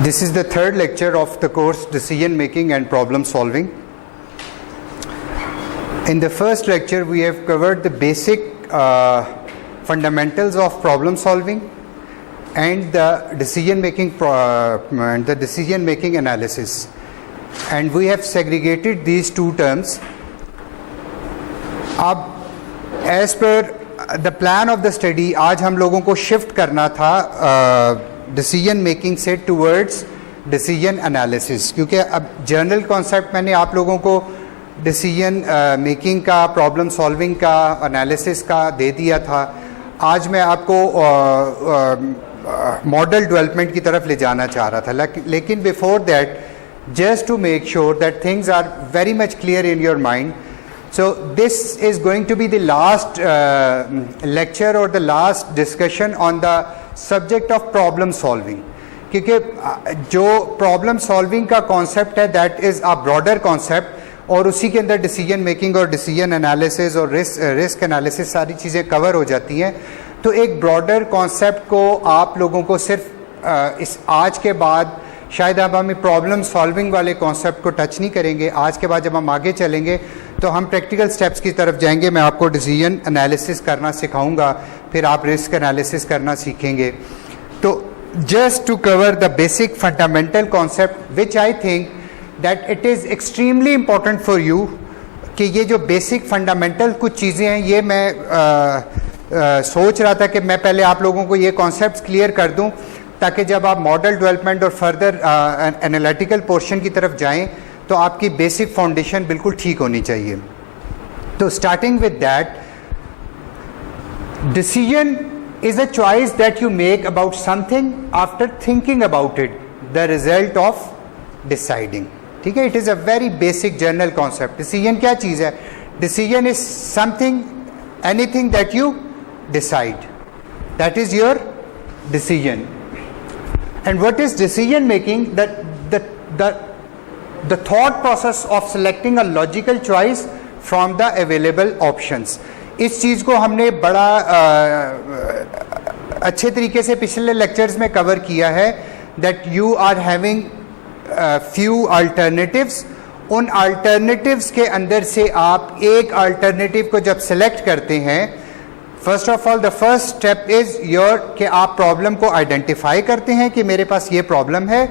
This is the third lecture of the course Decision Making and Problem Solving. In the first lecture, we have covered the basic fundamentals of problem solving and the decision making analysis, and we have segregated these two terms. अब as per the plan of the study, आज हम लोगों को shift करना था decision making से towards decision analysis, क्योंकि अब जनरल कॉन्सेप्ट मैंने आप लोगों को डिसीजन मेकिंग का, प्रॉब्लम सॉल्विंग का, एनालिसिस का दे दिया था. आज मैं आपको मॉडल डेवलपमेंट की तरफ ले जाना चाह रहा था, लेकिन before that, just to make sure that things are very much clear in your mind, so this is going to be the last lecture or the last discussion on the subject of problem solving, क्योंकि जो problem solving का concept है that is a broader concept, और उसी के अंदर decision making और decision analysis और रिस्क एनालिसिस सारी चीज़ें कवर हो जाती हैं. तो एक ब्रॉडर कॉन्सेप्ट को आप लोगों को सिर्फ इस आज के बाद शायद अब हम प्रॉब्लम सॉल्विंग वाले कॉन्सेप्ट को टच नहीं करेंगे. आज के बाद जब हम आगे चलेंगे तो हम प्रैक्टिकल स्टेप्स की तरफ जाएंगे. मैं आपको डिसीजन एनालिसिस करना सिखाऊंगा, फिर आप रिस्क एनालिसिस करना सीखेंगे. तो just to cover the basic fundamental concept which I think that it is extremely important for you, कि ये जो बेसिक फंडामेंटल कुछ चीज़ें हैं, ये मैं सोच रहा था कि मैं पहले आप लोगों को ये कॉन्सेप्ट्स क्लियर कर दूं, ताकि जब आप मॉडल डेवलपमेंट और फर्दर एनालिटिकल पोर्शन की तरफ जाएं तो आपकी बेसिक फाउंडेशन बिल्कुल ठीक होनी चाहिए. तो starting with that, decision is a choice that you make about something after thinking about it, the result of deciding. ठीक है, it is a very basic general concept. Decision क्या चीज़ है? Decision is something, anything that you decide, that is your decision. And what is decision making? The thought process of selecting a logical choice from the available options. इस चीज़ को हमने बड़ा अच्छे तरीके से पिछले लेक्चर्स में कवर किया है, that you are having few alternatives. उन अल्टरनेटिव्स के अंदर से आप एक अल्टरनेटिव को जब सेलेक्ट करते हैं, first of all the first step is your कि आप प्रॉब्लम को आइडेंटिफाई करते हैं कि मेरे पास ये प्रॉब्लम है.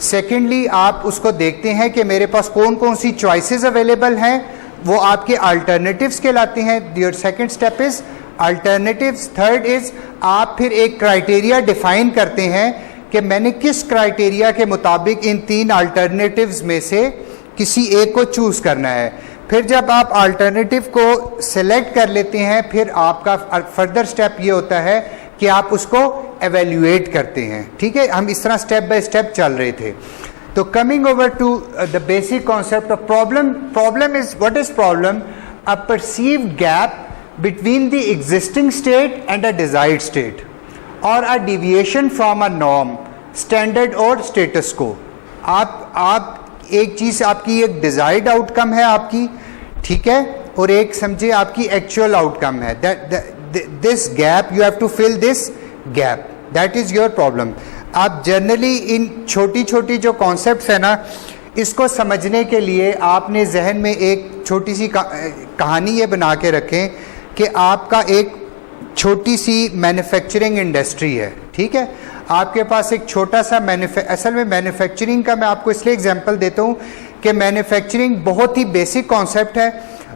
सेकेंडली, आप उसको देखते हैं कि मेरे पास कौन कौन सी चॉइसेस अवेलेबल हैं, वो आपके अल्टरनेटिव्स कहलाते हैं. Your second step is alternatives. Third is आप फिर एक क्राइटेरिया डिफाइन करते हैं कि मैंने किस क्राइटेरिया के मुताबिक इन तीन अल्टरनेटिव्स में से किसी एक को चूज़ करना है. फिर जब आप अल्टरनेटिव को सिलेक्ट कर लेते हैं, फिर आपका फर्दर स्टेप ये होता है कि आप उसको एवेल्युएट करते हैं. ठीक है, हम इस तरह स्टेप बाय स्टेप चल रहे थे. तो coming over to the basic concept of problem. Problem is, what is problem? A perceived gap between the existing state and a desired state, और a deviation from a norm, standard और status quo एक चीज़ आपकी एक desired outcome है आपकी, ठीक है, और एक समझे आपकी एक्चुअल आउटकम है. This gap, you have to fill this gap, that is your problem. आप जनरली इन छोटी छोटी जो कॉन्सेप्ट्स है ना, इसको समझने के लिए आपने जहन में एक छोटी सी कहानी ये बना के रखें कि आपका एक छोटी सी मैन्युफैक्चरिंग इंडस्ट्री है. ठीक है, आपके पास एक छोटा सा असल में मैन्युफैक्चरिंग का मैं आपको इसलिए एग्जांपल देता हूँ कि मैन्युफैक्चरिंग बहुत ही बेसिक कॉन्सेप्ट है,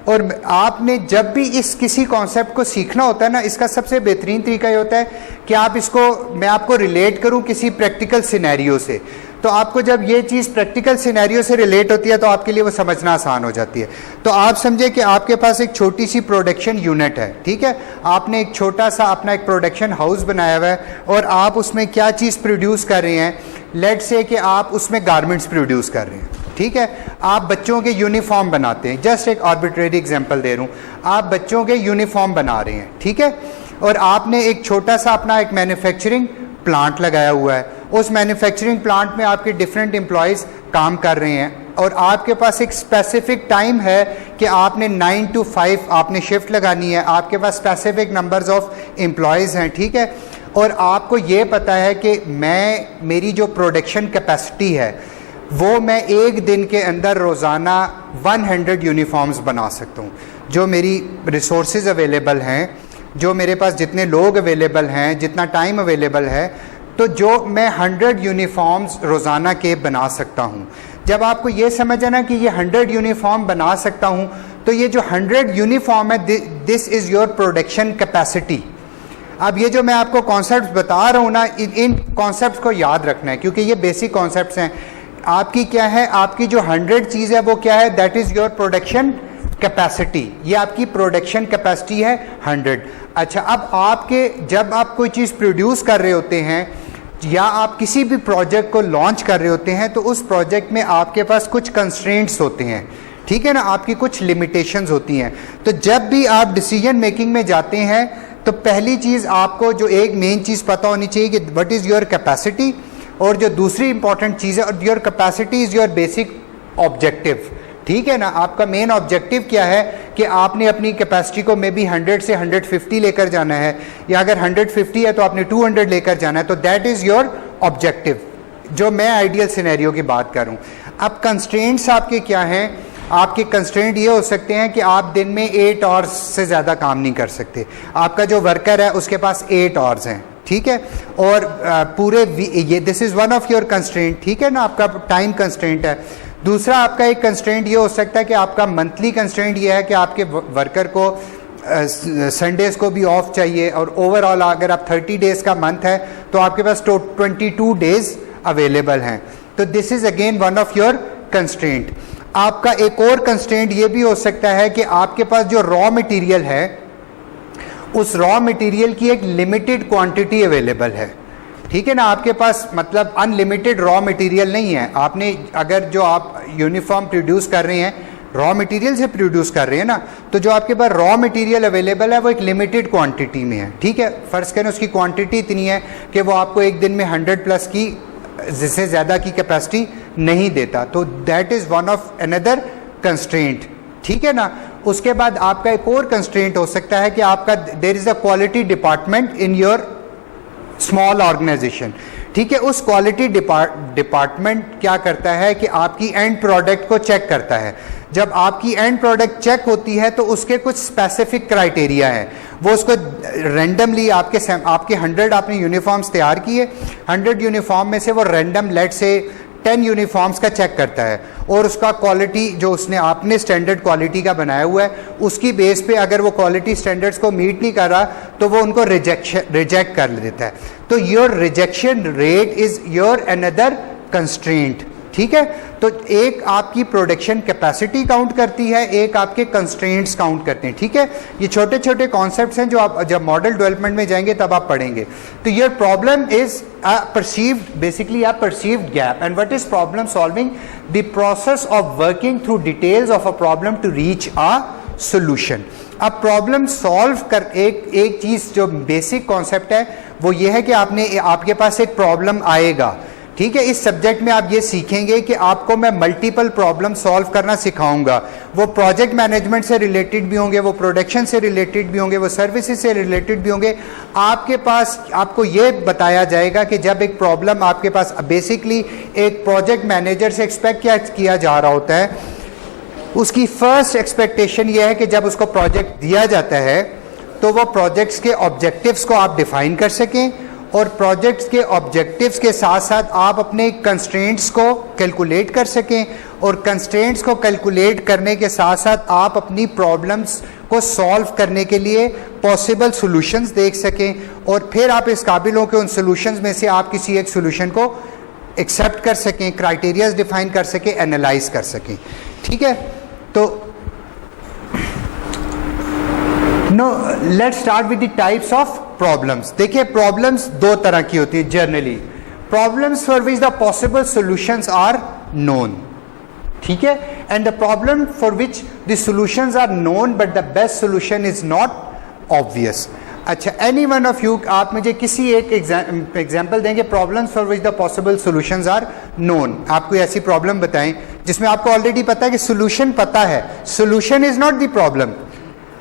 और आपने जब भी इस किसी कॉन्सेप्ट को सीखना होता है ना, इसका सबसे बेहतरीन तरीका ये होता है कि आप इसको, मैं आपको रिलेट करूँ किसी प्रैक्टिकल सिनेरियो से. तो आपको जब ये चीज़ प्रैक्टिकल सिनेरियो से रिलेट होती है तो आपके लिए वो समझना आसान हो जाती है. तो आप समझे कि आपके पास एक छोटी सी प्रोडक्शन यूनिट है. ठीक है, आपने एक छोटा सा अपना एक प्रोडक्शन हाउस बनाया हुआ है, और आप उसमें क्या चीज़ प्रोड्यूस कर रहे हैं? लेट्स से कि आप उसमें गारमेंट्स प्रोड्यूस कर रहे हैं. ठीक है, आप बच्चों के यूनिफॉर्म बनाते हैं. जस्ट एक आर्बिट्रेरी एग्जांपल दे रहा हूँ. आप बच्चों के यूनिफॉर्म बना रहे हैं, ठीक है, और आपने एक छोटा सा अपना एक मैन्युफैक्चरिंग प्लांट लगाया हुआ है. उस मैन्युफैक्चरिंग प्लांट में आपके डिफरेंट एम्प्लॉयज़ काम कर रहे हैं, और आपके पास एक स्पेसिफिक टाइम है कि आपने 9 to 5 आपने शिफ्ट लगानी है. आपके पास स्पेसिफिक नंबर्स ऑफ एम्प्लॉयज़ हैं. ठीक है, और आपको ये पता है कि मेरी जो प्रोडक्शन कैपेसिटी है वो मैं एक दिन के अंदर रोज़ाना 100 यूनिफॉर्म्स बना सकता हूँ। जो मेरी रिसोर्सेज अवेलेबल हैं, जो मेरे पास जितने लोग अवेलेबल हैं, जितना टाइम अवेलेबल है, तो जो मैं 100 यूनिफॉर्म्स रोज़ाना के बना सकता हूँ। जब आपको ये समझ आना कि ये 100 यूनिफॉर्म बना सकता हूँ, तो ये जो 100 यूनिफॉर्म है, this is your production capacity. अब ये जो मैं आपको कॉन्सेप्ट्स बता रहा हूँ ना, इन कॉन्सेप्ट्स को याद रखना है, क्योंकि ये बेसिक कॉन्सेप्ट्स हैं। आपकी क्या है, आपकी जो 100 चीज़ है वो क्या है, that is your production capacity. ये आपकी प्रोडक्शन कैपेसिटी है 100। अच्छा, अब जब आप कोई चीज़ प्रोड्यूस कर रहे होते हैं या आप किसी भी प्रोजेक्ट को लॉन्च कर रहे होते हैं, तो उस प्रोजेक्ट में आपके पास कुछ कंस्ट्रेंट्स होते हैं, ठीक है ना, आपकी कुछ लिमिटेशंस होती हैं। तो जब भी आप डिसीजन मेकिंग में जाते हैं, तो पहली चीज़ आपको जो एक मेन चीज़ पता होनी चाहिए कि व्हाट इज़ योर कैपेसिटी, और जो दूसरी इंपॉर्टेंट चीज़ है, और your capacity is your basic objective, ठीक है ना। आपका मेन ऑब्जेक्टिव क्या है कि आपने अपनी कैपेसिटी को मे बी 100 से 150 लेकर जाना है, या अगर 150 है तो आपने 200 लेकर जाना है, तो दैट इज़ योर ऑब्जेक्टिव, जो मैं आइडियल सिनेरियो की बात करूं। अब कंस्ट्रेंट्स आपके क्या हैं, आपके कंस्ट्रेंट ये हो सकते हैं कि आप दिन में 8 आवर्स से ज़्यादा काम नहीं कर सकते। आपका जो वर्कर है उसके पास 8 आवर्स हैं, ठीक है, और पूरे ये this is one of your constraint, ठीक है ना, आपका टाइम कंस्ट्रेंट है। दूसरा आपका एक कंस्ट्रेंट ये हो सकता है कि आपका मंथली कंस्ट्रेंट ये है कि आपके वर्कर को संडेज को भी ऑफ चाहिए, और ओवरऑल अगर आप 30 डेज़ का मंथ है तो आपके पास 22 डेज अवेलेबल हैं। तो this is again one of your constraint. आपका एक और कंस्ट्रेंट ये भी हो सकता है कि आपके पास जो रॉ मटेरियल है, उस रॉ मटेरियल की एक लिमिटेड क्वांटिटी अवेलेबल है, ठीक है ना। आपके पास मतलब अनलिमिटेड रॉ मटेरियल नहीं है। आपने अगर जो आप यूनिफॉर्म प्रोड्यूस कर रहे हैं रॉ मटेरियल से प्रोड्यूस कर रहे हैं ना, तो जो आपके पास रॉ मटेरियल अवेलेबल है वो एक लिमिटेड क्वांटिटी में है, ठीक है। फ़र्ज़ करें उसकी क्वांटिटी इतनी है कि वो आपको एक दिन में 100 प्लस की, जिससे ज़्यादा की कैपेसिटी नहीं देता, तो that is one of another constraint, ठीक है ना। उसके बाद आपका एक और कंस्ट्रेंट हो सकता है कि आपका there is a quality department in your small organisation, ठीक है। उस क्वालिटी डिपार्टमेंट क्या करता है कि आपकी एंड प्रोडक्ट को चेक करता है। जब आपकी एंड प्रोडक्ट चेक होती है तो उसके कुछ स्पेसिफिक क्राइटेरिया है, वो उसको रैंडमली आपके 100 आपने यूनिफॉर्म्स तैयार किए, 100 यूनिफॉर्म में से वो रैंडम लेट से 10 यूनिफॉर्म्स का चेक करता है, और उसका क्वालिटी जो उसने आपने स्टैंडर्ड क्वालिटी का बनाया हुआ है, उसकी बेस पे अगर वो क्वालिटी स्टैंडर्ड्स को मीट नहीं कर रहा तो वो उनको रिजेक्ट कर देता है। तो your rejection rate is your another constraint, ठीक है। तो एक आपकी प्रोडक्शन कैपेसिटी काउंट करती है, एक आपके कंस्ट्रेंट्स काउंट करते हैं, ठीक है। ये छोटे छोटे कॉन्सेप्ट्स हैं जो आप जब मॉडल डेवलपमेंट में जाएंगे तब आप पढ़ेंगे। तो your problem is basically a perceived gap, and what is problem solving, the process of working through details of a problem to reach a solution. अब प्रॉब्लम सॉल्व कर एक चीज़ जो बेसिक कॉन्सेप्ट है वो ये है कि आपके पास एक प्रॉब्लम आएगा, ठीक है। इस सब्जेक्ट में आप ये सीखेंगे कि आपको मैं मल्टीपल प्रॉब्लम सॉल्व करना सिखाऊंगा। वो प्रोजेक्ट मैनेजमेंट से रिलेटेड भी होंगे, वो प्रोडक्शन से रिलेटेड भी होंगे, वो सर्विसेज से रिलेटेड भी होंगे। आपको ये बताया जाएगा कि जब एक प्रॉब्लम आपके पास, बेसिकली एक प्रोजेक्ट मैनेजर से एक्सपेक्ट क्या किया जा रहा होता है, उसकी फर्स्ट एक्सपेक्टेशन ये है कि जब उसको प्रोजेक्ट दिया जाता है तो वो प्रोजेक्ट्स के ऑब्जेक्टिव्स को आप डिफाइन कर सकें, और प्रोजेक्ट्स के ऑब्जेक्टिव्स के साथ साथ आप अपने कंस्ट्रेंट्स को कैलकुलेट कर सकें, और कंस्ट्रेंट्स को कैलकुलेट करने के साथ साथ आप अपनी प्रॉब्लम्स को सॉल्व करने के लिए पॉसिबल सॉल्यूशंस देख सकें, और फिर आप इस काबिल हो कि उन सॉल्यूशंस में से आप किसी एक सॉल्यूशन को एक्सेप्ट कर सकें, क्राइटेरियाज डिफाइन कर सकें, एनालाइज कर सकें, ठीक है। तो let's start with the types of problems. देखिए, प्रॉब्लम्स दो तरह की होती है generally. Problems for which the possible solutions are known, ठीक है, and the problem for which the solutions are known but the best solution is not obvious. अच्छा, any one of you, आप मुझे किसी एक एग्जाम्पल देंगे problems for which the possible solutions are known. आप कोई ऐसी प्रॉब्लम बताएं जिसमें आपको ऑलरेडी पता है कि सॉल्यूशन पता है, solution is not the problem,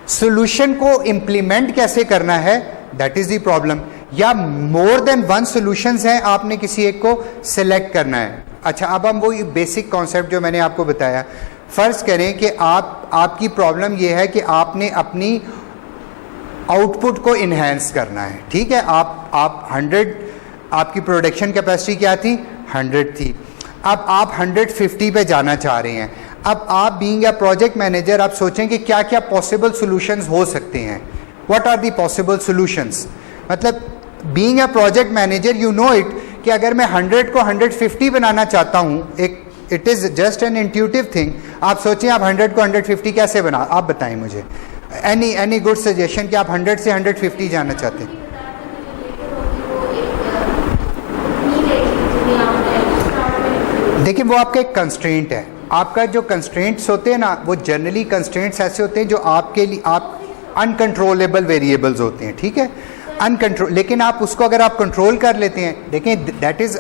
solution को इंप्लीमेंट कैसे करना है दैट इज द प्रॉब्लम। या मोर देन वन सॉल्यूशंस हैं, आपने किसी एक को सिलेक्ट करना है। अच्छा, अब हम वो बेसिक कॉन्सेप्ट जो मैंने आपको बताया, फ़र्ज़ करें कि आपकी प्रॉब्लम ये है कि आपने अपनी आउटपुट को इन्हेंस करना है, ठीक है। आप 100, आपकी प्रोडक्शन कैपेसिटी क्या थी, 100 थी। अब आप 150 पे जाना चाह रहे हैं। अब आप बीइंग अ प्रोजेक्ट मैनेजर आप सोचें कि क्या क्या पॉसिबल सॉल्यूशंस हो सकते हैं, what are the possible solutions. मतलब being a project manager you know it कि अगर मैं 100 को 150 बनाना चाहता हूँ, एक it is just an intuitive thing. आप सोचें आप 100 को 150 कैसे बना, आप बताएं मुझे एनी गुड सजेशन कि आप 100 से 150 जाना चाहते हैं। देखिए, वो आपका एक कंस्ट्रेंट है। आपका जो कंस्ट्रेंट्स होते हैं ना, वो जनरली कंस्ट्रेंट्स ऐसे होते हैं जो आपके लिए आप अनकंट्रोलेबल वेरिएबल्स होते हैं, ठीक है, अनकंट्रोल। लेकिन आप उसको अगर आप कंट्रोल कर लेते हैं, देखें दैट इज़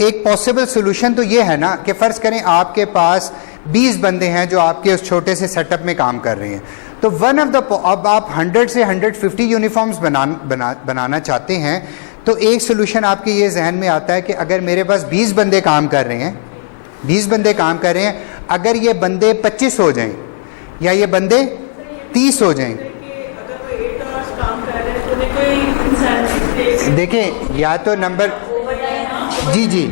एक पॉसिबल सोल्यूशन तो ये है ना कि फ़र्ज़ करें आपके पास 20 बंदे हैं जो आपके उस छोटे से सेटअप में काम कर रहे हैं, तो वन ऑफ द, अब आप 100 से 150 यूनिफॉर्म्स बनाना चाहते हैं, तो एक सोल्यूशन आपके ये जहन में आता है कि अगर मेरे पास 20 बंदे काम कर रहे हैं, 20 बंदे काम कर रहे हैं, अगर ये बंदे 25 हो जाएं या ये बंदे 30 हो जाएं, देखें या तो नंबर, जी जी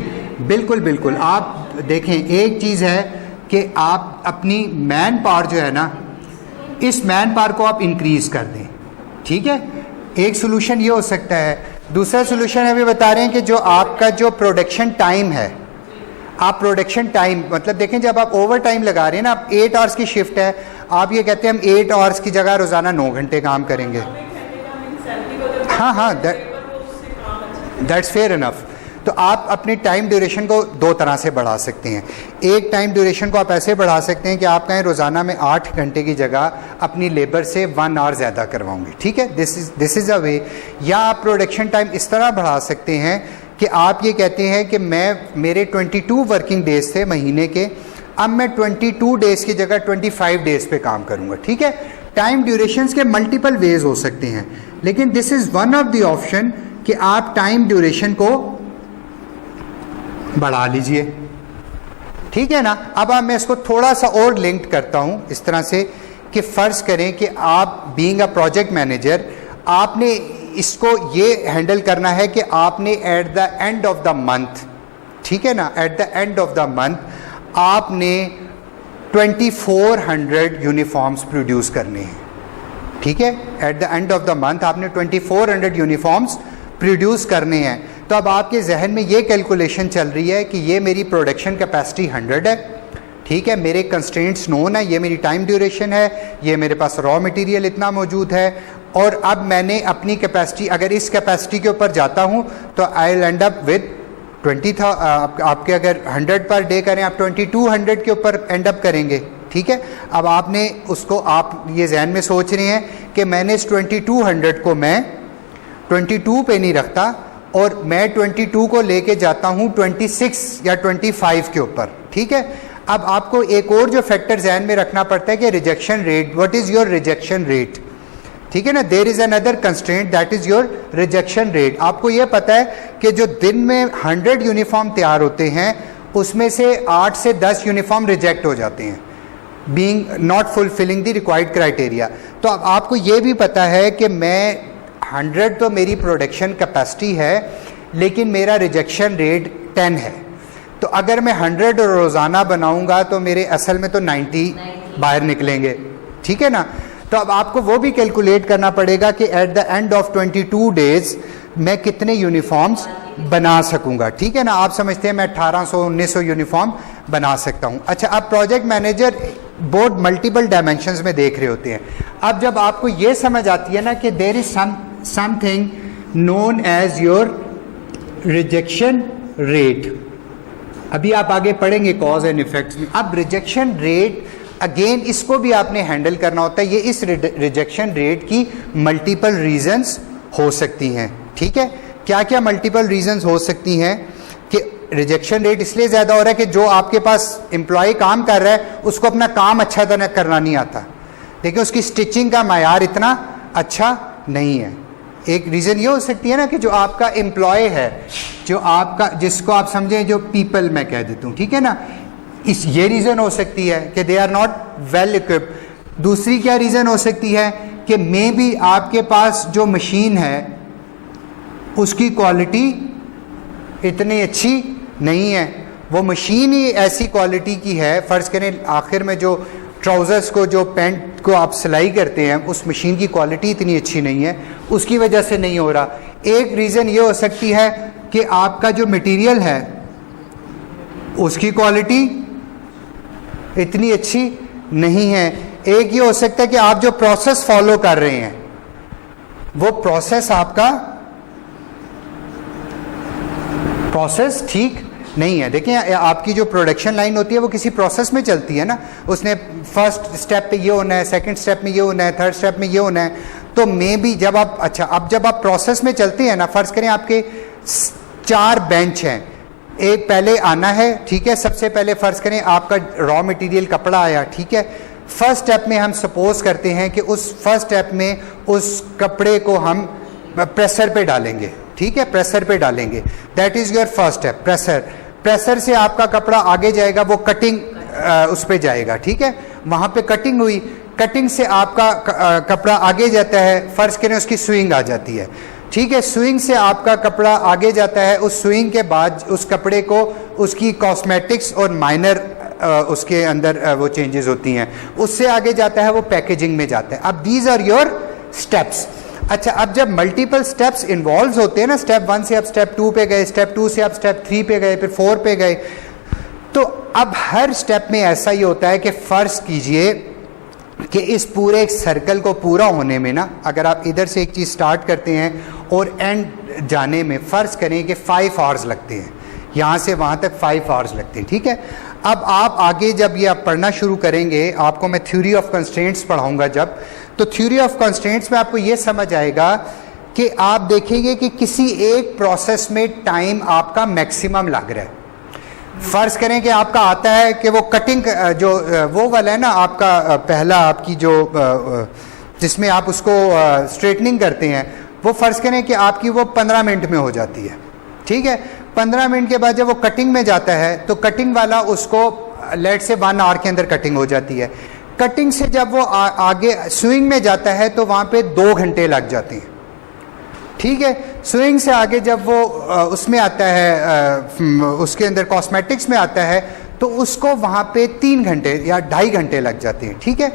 बिल्कुल बिल्कुल, आप देखें एक चीज़ है कि आप अपनी मैन पावर जो है ना, इस मैन पावर को आप इंक्रीज़ कर दें, ठीक है, एक सोल्यूशन ये हो सकता है। दूसरा सोल्यूशन हमें बता रहे हैं कि जो आपका जो प्रोडक्शन टाइम है, आप प्रोडक्शन टाइम मतलब देखें जब आप ओवर टाइम लगा रहे हैं ना, आप 8 आवर्स की शिफ्ट है, आप ये कहते हैं हम 8 आवर्स की जगह रोज़ाना 9 घंटे काम करेंगे। हाँ, दैट्स फेयर इनफ। तो आप अपनी टाइम ड्यूरेशन को दो तरह से बढ़ा सकते हैं। एक टाइम ड्यूरेशन को आप ऐसे बढ़ा सकते हैं कि आप कहें रोज़ाना में 8 घंटे की जगह अपनी लेबर से 1 आवर ज़्यादा करवाऊंगी, ठीक है, दिस इज़ अ वे। या आप प्रोडक्शन टाइम इस तरह बढ़ा सकते हैं कि आप ये कहते हैं कि मेरे 22 वर्किंग डेज थे महीने के, अब मैं 22 डेज़ की जगह 25 डेज़ पे काम करूँगा, ठीक है। टाइम ड्यूरेशंस के मल्टीपल वेज हो सकते हैं, लेकिन this is one of the option कि आप टाइम ड्यूरेशन को बढ़ा लीजिए, ठीक है ना। अब मैं इसको थोड़ा सा और लिंक्ड करता हूं इस तरह से कि फ़र्ज़ करें कि आप बीइंग अ प्रोजेक्ट मैनेजर, आपने इसको ये हैंडल करना है कि आपने at the end of the month, ठीक है ना, at the end of the month आपने 2400 यूनिफॉर्म्स प्रोड्यूस करने हैं, ठीक है। At the end of the month आपने 2400 यूनिफॉर्म्स प्रोड्यूस करने हैं। तो अब आपके जहन में ये कैलकुलेशन चल रही है कि ये मेरी प्रोडक्शन कैपेसिटी 100 है, ठीक है, मेरे कंस्ट्रेंट्स नोन है, ये मेरी टाइम ड्यूरेशन है, ये मेरे पास रॉ मटेरियल इतना मौजूद है, और अब मैंने अपनी कैपेसिटी, अगर इस कैपेसिटी के ऊपर जाता हूँ तो I will and up with 20,000। आपके अगर 100 पर डे करें आप 2200 के ऊपर एंड अप करेंगे, ठीक है। अब आपने उसको, आप ये जहन में सोच रहे हैं कि मैंने इस 2200 को मैं 22 पे नहीं रखता और मैं 22 को लेके जाता हूँ 26 या 25 के ऊपर, ठीक है। अब आपको एक और जो फैक्टर जहन में रखना पड़ता है कि rejection rate, what is your rejection rate, ठीक है ना। There is another constraint that is your rejection rate. आपको ये पता है कि जो दिन में 100 यूनिफॉर्म तैयार होते हैं उसमें से 8 से 10 यूनिफॉर्म रिजेक्ट हो जाते हैं, being not fulfilling the required criteria. तो अब आपको ये भी पता है कि मैं 100 तो मेरी प्रोडक्शन कैपेसिटी है, लेकिन मेरा रिजेक्शन रेट 10 है। तो अगर मैं 100 रोज़ाना बनाऊंगा तो मेरे असल में तो 90 बाहर निकलेंगे, ठीक है ना। तो अब आपको वो भी कैलकुलेट करना पड़ेगा कि at the end of 22 days मैं कितने यूनिफॉर्म्स बना सकूंगा, ठीक है ना। आप समझते हैं मैं 1800-1900 यूनिफॉर्म बना सकता हूं। अच्छा, अब project manager board multiple dimensions में देख रहे होते हैं। अब जब आपको ये समझ आती है ना कि there is something known as your rejection rate, अभी आप आगे पढ़ेंगे कॉज एंड इफेक्ट्स में। अब रिजेक्शन रेट अगेन इसको भी आपने हैंडल करना होता है। ये इस रिजेक्शन रेट की मल्टीपल रीजंस हो सकती हैं, ठीक है। क्या क्या मल्टीपल रीजंस हो सकती हैं कि रिजेक्शन रेट इसलिए ज़्यादा हो रहा है कि जो आपके पास एम्प्लॉय काम कर रहा है उसको अपना काम अच्छा तरह करना नहीं आता, देखिए उसकी स्टिचिंग का मायार इतना अच्छा नहीं है, एक रीज़न ये हो सकती है ना कि जो आपका एम्प्लॉय है, जो आपका, जिसको आप समझें जो पीपल मैं कह देता हूँ, ठीक है ना, इस ये रीज़न हो सकती है कि they are not well equipped. दूसरी क्या रीज़न हो सकती है कि मे बी आपके पास जो मशीन है उसकी क्वालिटी इतनी अच्छी नहीं है, वो मशीन ही ऐसी क्वालिटी की है, फ़र्ज़ करें आखिर में जो ट्राउज़र्स को, जो पैंट को आप सिलाई करते हैं, उस मशीन की क्वालिटी इतनी अच्छी नहीं है, उसकी वजह से नहीं हो रहा। एक रीज़न ये हो सकती है कि आपका जो मटेरियल है उसकी क्वालिटी इतनी अच्छी नहीं है। एक ये हो सकता है कि आप जो प्रोसेस फॉलो कर रहे हैं वो प्रोसेस आपका प्रोसेस ठीक नहीं है। देखिए आपकी जो प्रोडक्शन लाइन होती है वो किसी प्रोसेस में चलती है ना, उसने फर्स्ट स्टेप पे ये होना है, सेकंड स्टेप में ये होना है, थर्ड स्टेप में ये होना है। तो मे भी जब आप, अच्छा अब जब आप प्रोसेस में चलते हैं ना, फ़र्ज़ करें आपके 4 बेंच हैं, एक पहले आना है, ठीक है, सबसे पहले फ़र्ज़ करें आपका रॉ मटेरियल कपड़ा आया, ठीक है, फर्स्ट स्टेप में हम सपोज करते हैं कि उस फर्स्ट स्टेप में उस कपड़े को हम प्रेशर पे डालेंगे, ठीक है, प्रेशर पे डालेंगे, that is your first step. Pressure से आपका कपड़ा आगे जाएगा, वो कटिंग उस पे जाएगा, ठीक है, वहाँ पे कटिंग हुई, कटिंग से आपका कपड़ा आगे जाता है, फ़र्ज़ करें उसकी सुइंग आ जाती है, ठीक है, सुइंग से आपका कपड़ा आगे जाता है, उस सुइंग के बाद उस कपड़े को उसकी कॉस्मेटिक्स और माइनर उसके अंदर वो चेंजेस होती हैं, उससे आगे जाता है, वो पैकेजिंग में जाता है। अब दीज आर योर स्टेप्स। अच्छा, अब जब मल्टीपल स्टेप्स इन्वॉल्व होते हैं ना, स्टेप 1 से आप स्टेप 2 पे गए, स्टेप 2 से आप स्टेप 3 पे गए, फिर 4 पे गए, तो अब हर स्टेप में ऐसा ही होता है कि फ़र्ज़ कीजिए कि इस पूरे सर्कल को पूरा होने में ना, अगर आप इधर से एक चीज़ स्टार्ट करते हैं और एंड जाने में फ़र्ज़ करें कि 5 आवर्स लगते हैं, यहाँ से वहाँ तक 5 आवर्स लगते हैं, ठीक है। अब आप आगे जब ये आप पढ़ना शुरू करेंगे, आपको मैं थ्योरी ऑफ कंस्ट्रेंट्स पढ़ाऊँगा जब, तो थ्योरी ऑफ कंस्ट्रेंट्स में आपको ये समझ आएगा कि आप देखेंगे कि किसी एक प्रोसेस में टाइम आपका मैक्सिमम लग रहा है। फ़र्ज़ करें कि आपका आता है कि वो कटिंग जो वो वाला है ना, आपका पहला आपकी जो जिसमें आप उसको स्ट्रेटनिंग करते हैं, वो फ़र्ज़ करें कि आपकी वो 15 मिनट में हो जाती है, ठीक है। 15 मिनट के बाद जब वो कटिंग में जाता है तो कटिंग वाला उसको लेट से 1 आवर के अंदर कटिंग हो जाती है। कटिंग से जब वो आगे स्विंग में जाता है तो वहाँ पे 2 घंटे लग जाते हैं, ठीक है। स्विंग से आगे जब वो उसमें आता है, उसके अंदर कॉस्मेटिक्स में आता है, तो उसको वहाँ पे 3 घंटे या 2.5 घंटे लग जाते हैं, ठीक है।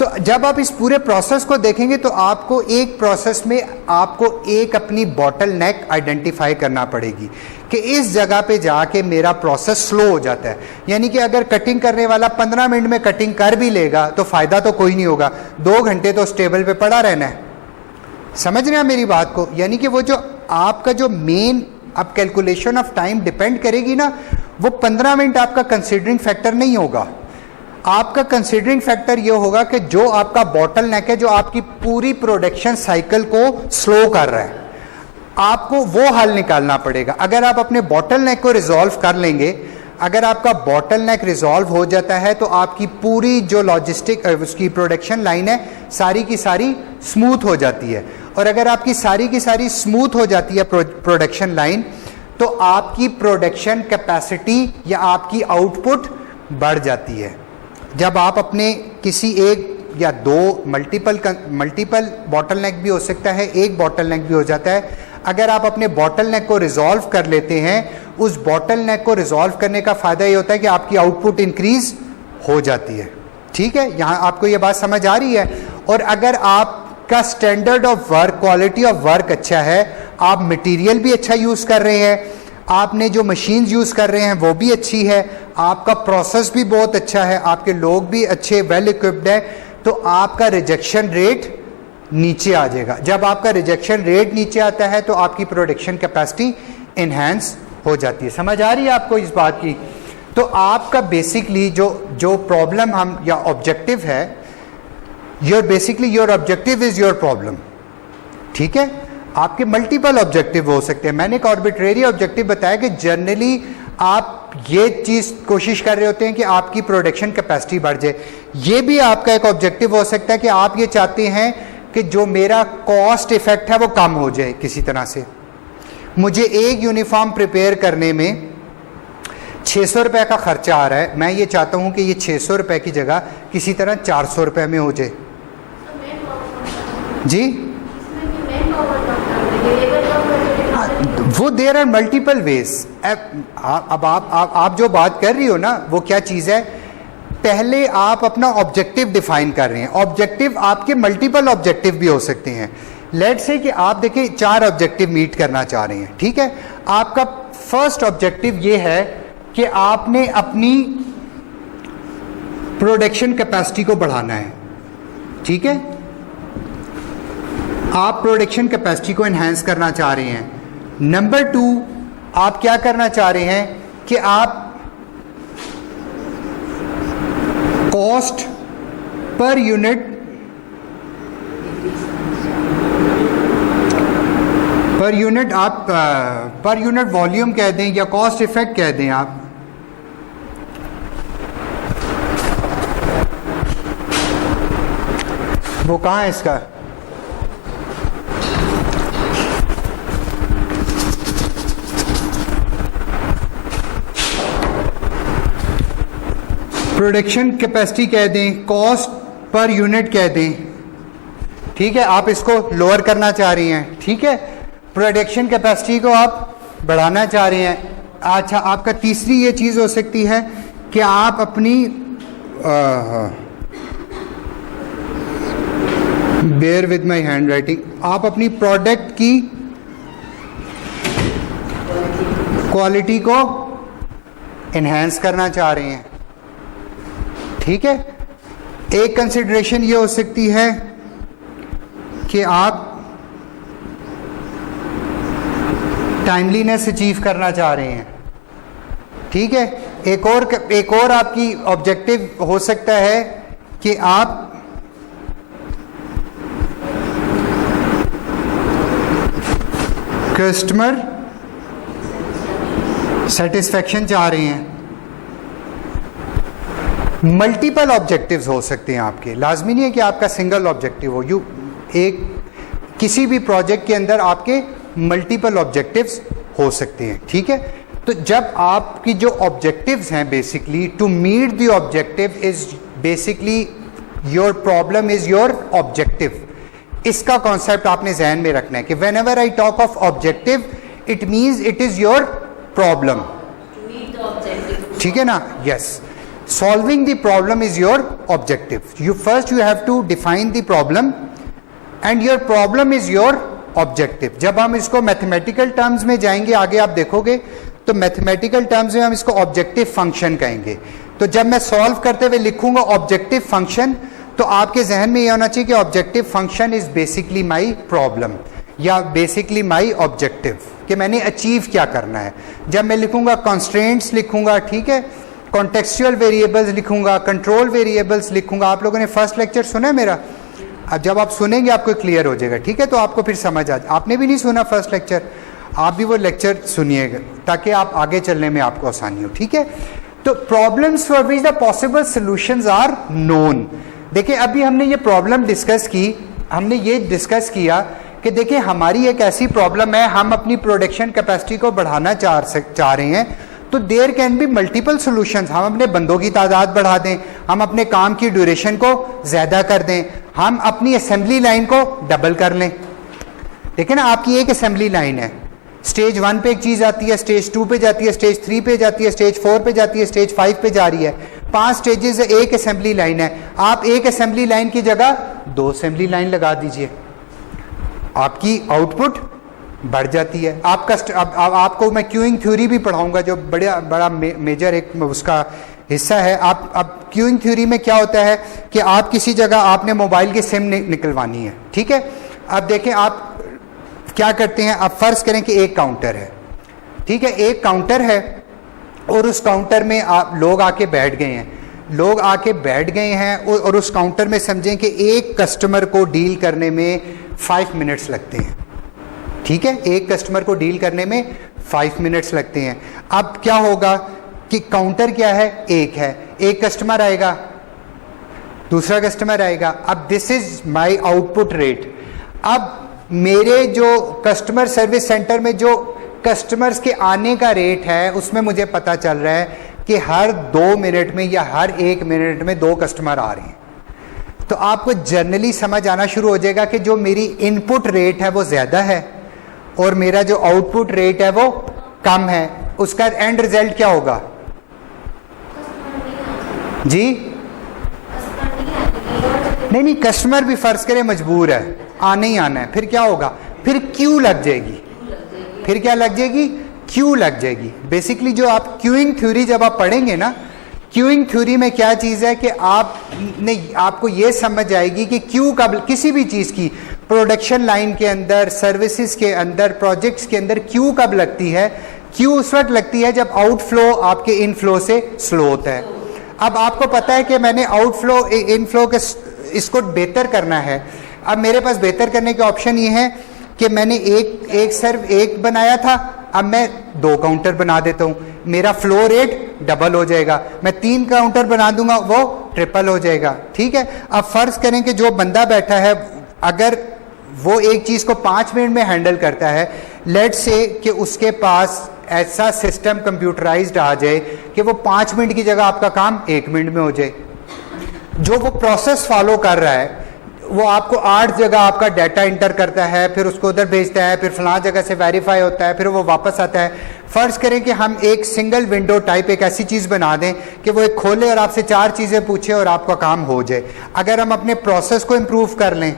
तो जब आप इस पूरे प्रोसेस को देखेंगे तो आपको एक प्रोसेस में आपको एक अपनी बॉटल नेक आइडेंटिफाई करना पड़ेगी कि इस जगह पे जाके मेरा प्रोसेस स्लो हो जाता है। यानी कि अगर कटिंग करने वाला 15 मिनट में कटिंग कर भी लेगा तो फ़ायदा तो कोई नहीं होगा, 2 घंटे तो उस टेबल पे पड़ा रहना है। समझ रहे हैं मेरी बात को? यानी कि वो जो आपका जो मेन अब कैलकुलेशन ऑफ टाइम डिपेंड करेगी ना, वो 15 मिनट आपका कंसिडरिंग फैक्टर नहीं होगा। आपका कंसिडरिंग फैक्टर ये होगा कि जो आपका बॉटल नेक है, जो आपकी पूरी प्रोडक्शन साइकिल को स्लो कर रहा है, आपको वो हल निकालना पड़ेगा। अगर आप अपने बॉटल नेक को रिजॉल्व कर लेंगे, अगर आपका बॉटल नेक रिजॉल्व हो जाता है तो आपकी पूरी जो लॉजिस्टिक उसकी प्रोडक्शन लाइन है सारी की सारी स्मूथ हो जाती है। और अगर आपकी सारी की सारी स्मूथ हो जाती है प्रोडक्शन लाइन, तो आपकी प्रोडक्शन कैपेसिटी या आपकी आउटपुट बढ़ जाती है। जब आप अपने किसी एक या 2 मल्टीपल बॉटल नेक भी हो सकता है, एक बॉटल नेक भी हो जाता है, अगर आप अपने बॉटल नेक को रिजॉल्व कर लेते हैं, उस बॉटल नेक को रिजॉल्व करने का फ़ायदा ये होता है कि आपकी आउटपुट इंक्रीज हो जाती है, ठीक है। यहाँ आपको ये बात समझ आ रही है। और अगर आपका standard of work, quality of work अच्छा है, आप मटेरियल भी अच्छा यूज़ कर रहे हैं, आपने जो मशीन्स यूज़ कर रहे हैं वो भी अच्छी है, आपका प्रोसेस भी बहुत अच्छा है, आपके लोग भी अच्छे वेल इक्विप्ड है, तो आपका रिजेक्शन रेट नीचे आ जाएगा। जब आपका रिजेक्शन रेट नीचे आता है तो आपकी प्रोडक्शन कैपेसिटी इन्हेंस हो जाती है। समझ आ रही है आपको इस बात की? तो आपका बेसिकली जो प्रॉब्लम हम या ऑब्जेक्टिव है, your objective is your problem, ठीक है। आपके मल्टीपल ऑब्जेक्टिव हो सकते हैं। मैंने एक आर्बिट्रेरी ऑब्जेक्टिव बताया कि जनरली आप ये चीज़ कोशिश कर रहे होते हैं कि आपकी प्रोडक्शन कैपेसिटी बढ़ जाए। ये भी आपका एक ऑब्जेक्टिव हो सकता है कि आप ये चाहते हैं कि जो मेरा कॉस्ट इफेक्ट है वो कम हो जाए किसी तरह से। मुझे एक यूनिफॉर्म प्रिपेयर करने में 600 रुपये का खर्चा आ रहा है, मैं ये चाहता हूँ कि ये 600 रुपये की जगह किसी तरह 400 रुपये में हो जाए। जी वो देयर आर मल्टीपल वेज। अब आप जो बात कर रही हो ना वो क्या चीज़ है, पहले आप अपना ऑब्जेक्टिव डिफाइन कर रहे हैं। ऑब्जेक्टिव आपके मल्टीपल ऑब्जेक्टिव भी हो सकते हैं। लेट से कि आप देखिए 4 ऑब्जेक्टिव मीट करना चाह रहे हैं, ठीक है। आपका फर्स्ट ऑब्जेक्टिव ये है कि आपने अपनी प्रोडक्शन कैपेसिटी को बढ़ाना है, ठीक है। आप प्रोडक्शन कैपेसिटी को एनहांस करना चाह रहे हैं। नंबर 2 आप क्या करना चाह रहे हैं कि आप कॉस्ट पर यूनिट आप पर यूनिट वॉल्यूम कह दें या कॉस्ट इफेक्ट कह दें आप, वो कहाँ है इसका, प्रोडक्शन कैपेसिटी कह दें, कॉस्ट पर यूनिट कह दें, ठीक है। आप इसको लोअर करना चाह रही हैं, ठीक है। प्रोडक्शन कैपेसिटी को आप बढ़ाना चाह रहे हैं। अच्छा, आपका तीसरी ये चीज़ हो सकती है कि आप अपनी बेयर विद माई हैंड राइटिंग, आप अपनी प्रोडक्ट की क्वालिटी को इन्हेंस करना चाह रहे हैं, ठीक है। एक कंसिडरेशन ये हो सकती है कि आप टाइमलीनेस अचीव करना चाह रहे हैं, ठीक है। एक और आपकी ऑब्जेक्टिव हो सकता है कि आप कस्टमर सेटिस्फेक्शन चाह रहे हैं। मल्टीपल ऑब्जेक्टिव्स हो सकते हैं आपके, लाजमी नहीं है कि आपका सिंगल ऑब्जेक्टिव हो। किसी भी प्रोजेक्ट के अंदर आपके मल्टीपल ऑब्जेक्टिव्स हो सकते हैं, ठीक है। तो जब आपकी जो ऑब्जेक्टिव्स हैं basically to meet the objective is basically your problem is your objective, इसका कॉन्सेप्ट आपने जहन में रखना है कि whenever I talk of objective it means it is your problem, ठीक है ना। Yes, solving the problem is your objective. You have to define the problem and your problem is your objective. जब हम इसको mathematical terms में जाएंगे आगे आप देखोगे तो मैथमेटिकल टर्म्स में हम इसको ऑब्जेक्टिव फंक्शन कहेंगे। तो जब मैं सॉल्व करते हुए लिखूंगा ऑब्जेक्टिव फंक्शन तो आपके जहन में यह होना चाहिए कि objective function is basically my problem या बेसिकली माई ऑब्जेक्टिव, कि मैंने अचीव क्या करना है। जब मैं लिखूंगा कॉन्स्ट्रेंट्स लिखूंगा, ठीक है, कॉन्टेक्सचुअल वेरिएबल्स लिखूंगा, कंट्रोल वेरिएबल्स लिखूंगा। आप लोगों ने फर्स्ट लेक्चर सुना है मेरा, अब जब आप सुनेंगे आपको क्लियर हो जाएगा, ठीक है। तो आपको फिर समझ आ, आपने भी नहीं सुना फर्स्ट लेक्चर, आप भी वो लेक्चर सुनिएगा ताकि आप आगे चलने में आपको आसानी हो, ठीक है। तो problems for which the possible solutions are known. देखिए अभी हमने ये प्रॉब्लम डिस्कस की, हमने ये डिस्कस किया कि देखिए हमारी एक ऐसी प्रॉब्लम है, हम अपनी प्रोडक्शन कैपेसिटी को बढ़ाना चाह रहे हैं, तो there can be multiple solutions. हम अपने बंदों की तादाद बढ़ा दें, हम अपने काम की ड्यूरेशन को ज़्यादा कर दें, हम अपनी असेंबली लाइन को डबल कर लें। देखिए ना, आपकी एक असेंबली लाइन है, स्टेज 1 पे एक चीज़ आती है, स्टेज 2 पे जाती है, स्टेज 3 पे जाती है, स्टेज 4 पे जाती है, स्टेज 5 पे जा रही है। 5 स्टेजेस है, एक असेंबली लाइन है। आप एक असेंबली लाइन की जगह 2 असेंबली लाइन लगा दीजिए, आपकी आउटपुट बढ़ जाती है। आपको मैं क्यूइंग थ्योरी भी पढ़ाऊंगा जो बड़ा मेजर एक उसका हिस्सा है। अब क्यूइंग थ्योरी में क्या होता है कि आप किसी जगह आपने मोबाइल की सिम निकलवानी है, ठीक है। अब देखें आप क्या करते हैं, आप फर्ज करें कि एक काउंटर है, ठीक है, एक काउंटर है और उस काउंटर में आप लोग आके बैठ गए हैं और उस काउंटर में समझें कि एक कस्टमर को डील करने में 5 मिनट्स लगते हैं, ठीक है। एक कस्टमर को डील करने में 5 मिनट्स लगते हैं। अब क्या होगा कि काउंटर क्या है, एक है, एक कस्टमर आएगा, दूसरा कस्टमर आएगा। अब this is my output rate. अब मेरे जो कस्टमर सर्विस सेंटर में जो कस्टमर्स के आने का रेट है उसमें मुझे पता चल रहा है कि हर 2 मिनट में या हर 1 मिनट में 2 कस्टमर आ रहे हैं। तो आपको जनरली समझ आना शुरू हो जाएगा कि जो मेरी इनपुट रेट है वो ज़्यादा है और मेरा जो आउटपुट रेट है वो कम है। उसका एंड रिजल्ट क्या होगा जी? नहीं, कस्टमर भी फर्ज करे मजबूर है, आने ही आना है, फिर क्या होगा? फिर क्यू लग जाएगी। फिर क्या लग जाएगी? क्यू लग जाएगी। बेसिकली जो आप क्यूइंग थ्योरी जब आप पढ़ेंगे ना, क्यूइंग थ्योरी में क्या चीज़ है कि आपको ये समझ आएगी कि क्यू कब किसी भी चीज़ की प्रोडक्शन लाइन के अंदर, सर्विसेज के अंदर, प्रोजेक्ट्स के अंदर क्यू कब लगती है? क्यू उस वक्त लगती है जब आउटफ्लो आपके इनफ्लो से स्लो होता है। अब आपको पता है कि मैंने आउटफ्लो इनफ्लो के इसको बेहतर करना है। अब मेरे पास बेहतर करने के ऑप्शन ये है कि मैंने एक बनाया था, अब मैं 2 काउंटर बना देता हूँ, मेरा फ्लो रेट डबल हो जाएगा। मैं 3 काउंटर बना दूंगा, वो ट्रिपल हो जाएगा। ठीक है। अब फर्ज करें कि जो बंदा बैठा है अगर वो एक चीज़ को 5 मिनट में हैंडल करता है, लेट्स से कि उसके पास ऐसा सिस्टम कंप्यूटराइज्ड आ जाए कि वो 5 मिनट की जगह आपका काम 1 मिनट में हो जाए। जो वो प्रोसेस फॉलो कर रहा है वो आपको 8 जगह आपका डाटा इंटर करता है, फिर उसको उधर भेजता है, फिर फलां जगह से वेरीफाई होता है, फिर वो वापस आता है। फ़र्ज़ करें कि हम एक सिंगल विंडो टाइप एक ऐसी चीज़ बना दें कि वो एक खोले और आपसे 4 चीज़ें पूछे और आपका काम हो जाए। अगर हम अपने प्रोसेस को इम्प्रूव कर लें,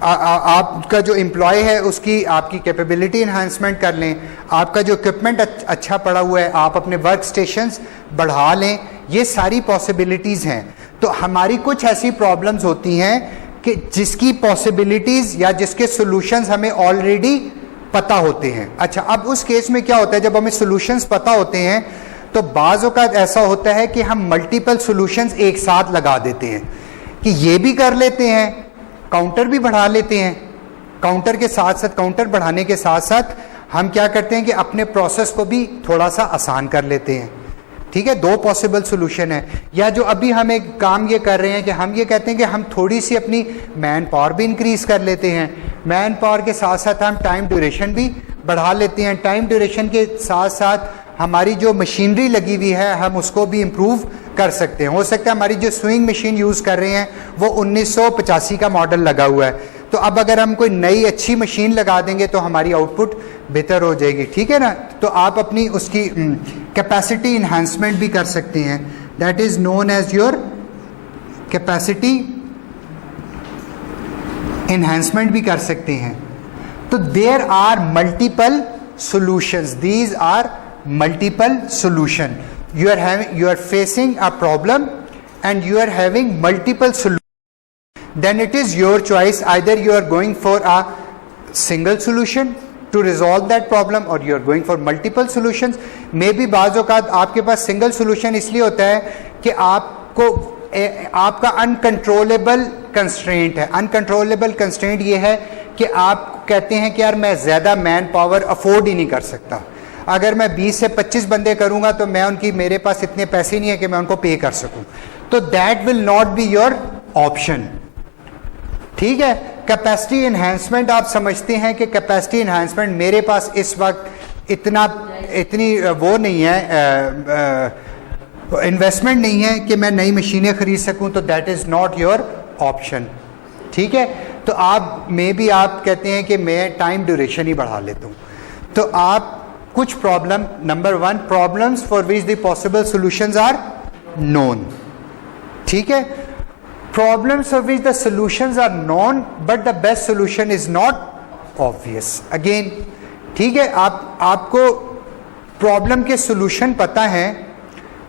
आपका जो एम्प्लॉय है उसकी आपकी कैपेबिलिटी इन्हांसमेंट कर लें, आपका जो इक्विपमेंट अच्छा पड़ा हुआ है आप अपने वर्क स्टेशंस बढ़ा लें, ये सारी पॉसिबिलिटीज़ हैं। तो हमारी कुछ ऐसी प्रॉब्लम्स होती हैं कि जिसकी पॉसिबिलिटीज़ या जिसके सॉल्यूशंस हमें ऑलरेडी पता होते हैं। अच्छा, अब उस केस में क्या होता है, जब हमें सॉल्यूशंस पता होते हैं तो बाज़ औक़ात ऐसा होता है कि हम मल्टीपल सॉल्यूशंस एक साथ लगा देते हैं कि ये भी कर लेते हैं, काउंटर भी बढ़ा लेते हैं। काउंटर के साथ साथ, काउंटर बढ़ाने के साथ साथ हम क्या करते हैं कि अपने प्रोसेस को भी थोड़ा सा आसान कर लेते हैं। ठीक है, 2 पॉसिबल सोल्यूशन है। या जो अभी हम एक काम ये कर रहे हैं कि हम ये कहते हैं कि हम थोड़ी सी अपनी मैन पावर भी इंक्रीज कर लेते हैं, मैन पावर के साथ साथ हम टाइम ड्यूरेशन भी बढ़ा लेते हैं, टाइम ड्यूरेशन के साथ साथ हमारी जो मशीनरी लगी हुई है हम उसको भी इम्प्रूव कर सकते हैं। हो सकता है हमारी जो स्विंग मशीन यूज़ कर रहे हैं वो 1985 का मॉडल लगा हुआ है, तो अब अगर हम कोई नई अच्छी मशीन लगा देंगे तो हमारी आउटपुट बेहतर हो जाएगी। ठीक है ना, तो आप अपनी उसकी कैपेसिटी इन्हांसमेंट भी कर सकते हैं, that is known as your capacity enhancement भी कर सकते हैं। तो there are multiple solutions, these are multiple solution. You are facing a problem and you are having multiple solutions. Then it is your choice, either you are going for a single solution to resolve that problem or you are going for multiple solutions. Maybe बाज़ औक़ात आपके पास single solution इसलिए होता है कि आपका uncontrollable constraint है। Uncontrollable constraint ये है कि आप कहते हैं कि यार मैं ज़्यादा मैन पावर अफोर्ड ही नहीं कर सकता, अगर मैं 20 से 25 बंदे करूंगा तो मेरे पास इतने पैसे नहीं है कि मैं उनको पे कर सकूं, तो that will not be your option. ठीक है, कैपेसिटी इन्हांसमेंट आप समझते हैं कि कैपेसिटी इन्हांसमेंट मेरे पास इस वक्त इतनी वो नहीं है, इन्वेस्टमेंट नहीं है कि मैं नई मशीनें खरीद सकूं, तो that is not your option. ठीक है, तो आप आप कहते हैं कि मैं टाइम ड्यूरेशन ही बढ़ा लेता हूँ, तो आप कुछ problem, number 1 problems for which the possible solutions are known. ठीक है, problems for which the solutions are known but the best solution is not obvious. Again ठीक है, आपको प्रॉब्लम के सॉल्यूशन पता है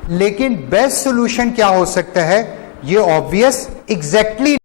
लेकिन बेस्ट सॉल्यूशन क्या हो सकता है ये ऑब्वियस एग्जैक्टली